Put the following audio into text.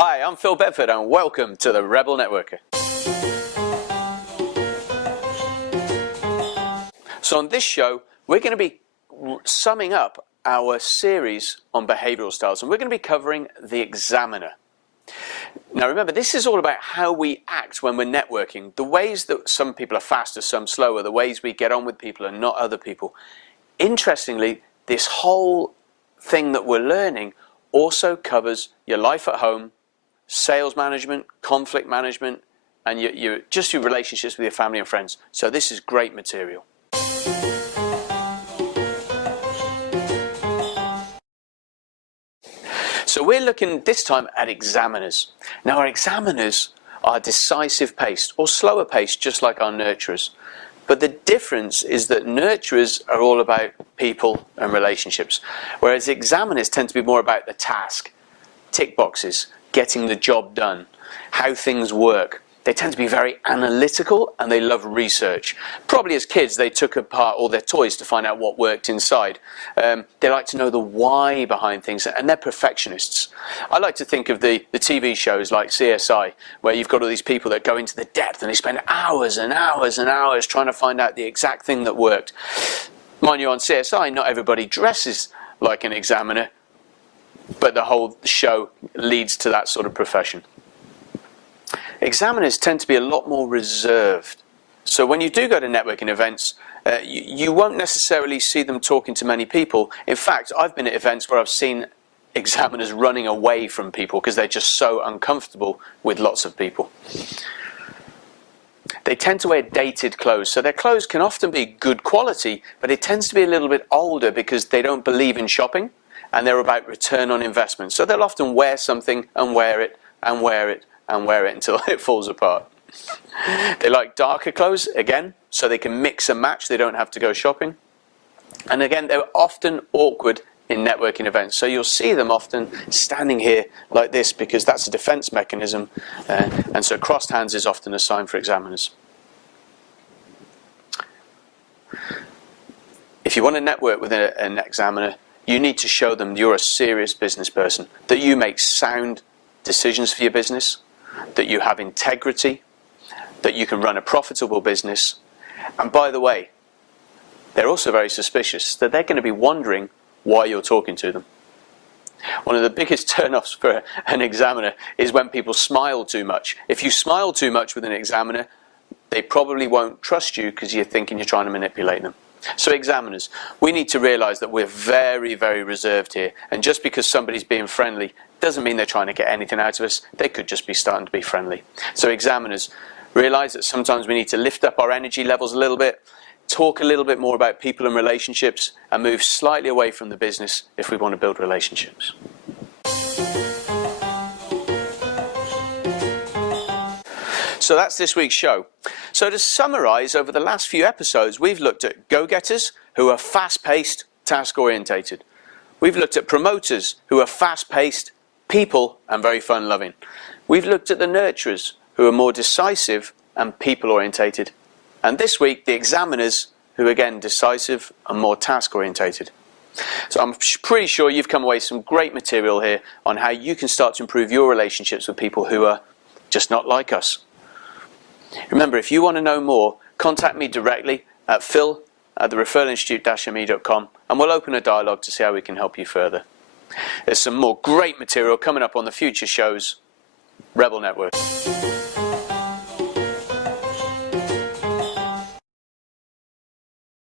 Hi, I'm Phil Bedford and welcome to the Rebel Networker. So on this show, we're going to be summing up our series on behavioral styles, and we're going to be covering the examiner. Now remember, this is all about how we act when we're networking, the ways that some people are faster, some slower, the ways we get on with people and not other people. Interestingly, this whole thing that we're learning also covers your life at home, sales management, conflict management, and your relationships with your family and friends. So this is great material. So we're looking this time at examiners. Now our examiners are decisive paced or slower paced, just like our nurturers. But the difference is that nurturers are all about people and relationships, whereas examiners tend to be more about the task, tick boxes, getting the job done, how things work. They tend to be very analytical and they love research. Probably as kids they took apart all their toys to find out what worked inside. They like to know the why behind things, and they're perfectionists. I like to think of the TV shows like CSI, where you've got all these people that go into the depth and they spend hours and hours and hours trying to find out the exact thing that worked. Mind you, on CSI not everybody dresses like an examiner, but the whole show leads to that sort of profession. Examiners tend to be a lot more reserved. So when you do go to networking events, you won't necessarily see them talking to many people. In fact, I've been at events where I've seen examiners running away from people because they're just so uncomfortable with lots of people. They tend to wear dated clothes, so their clothes can often be good quality, but it tends to be a little bit older because they don't believe in shopping and they're about return on investment. So they'll often wear something and wear it and wear it and wear it until it falls apart. They like darker clothes, again, so they can mix and match. They don't have to go shopping. And again, they're often awkward in networking events. So you'll see them often standing here like this because that's a defense mechanism. And so crossed hands is often a sign for examiners. If you want to network with an examiner, you need to show them you're a serious business person, that you make sound decisions for your business, that you have integrity, that you can run a profitable business. And by the way, they're also very suspicious that they're going to be wondering why you're talking to them. One of the biggest turn-offs for an examiner is when people smile too much. If you smile too much with an examiner, they probably won't trust you because you're thinking you're trying to manipulate them. So examiners, we need to realize that we're very, very reserved here. And just because somebody's being friendly doesn't mean they're trying to get anything out of us. They could just be starting to be friendly. So examiners, realize that sometimes we need to lift up our energy levels a little bit, talk a little bit more about people and relationships, and move slightly away from the business if we want to build relationships. So that's this week's show. So to summarize, over the last few episodes, we've looked at go-getters who are fast-paced, task-orientated. We've looked at promoters who are fast-paced, people, and very fun-loving. We've looked at the nurturers who are more decisive and people-orientated. And this week, the examiners who are, again, decisive and more task-orientated. So I'm pretty sure you've come away with some great material here on how you can start to improve your relationships with people who are just not like us. Remember, if you want to know more, contact me directly at phil@thereferralinstitute-me.com and we'll open a dialogue to see how we can help you further. There's some more great material coming up on the future shows. Rebel Network.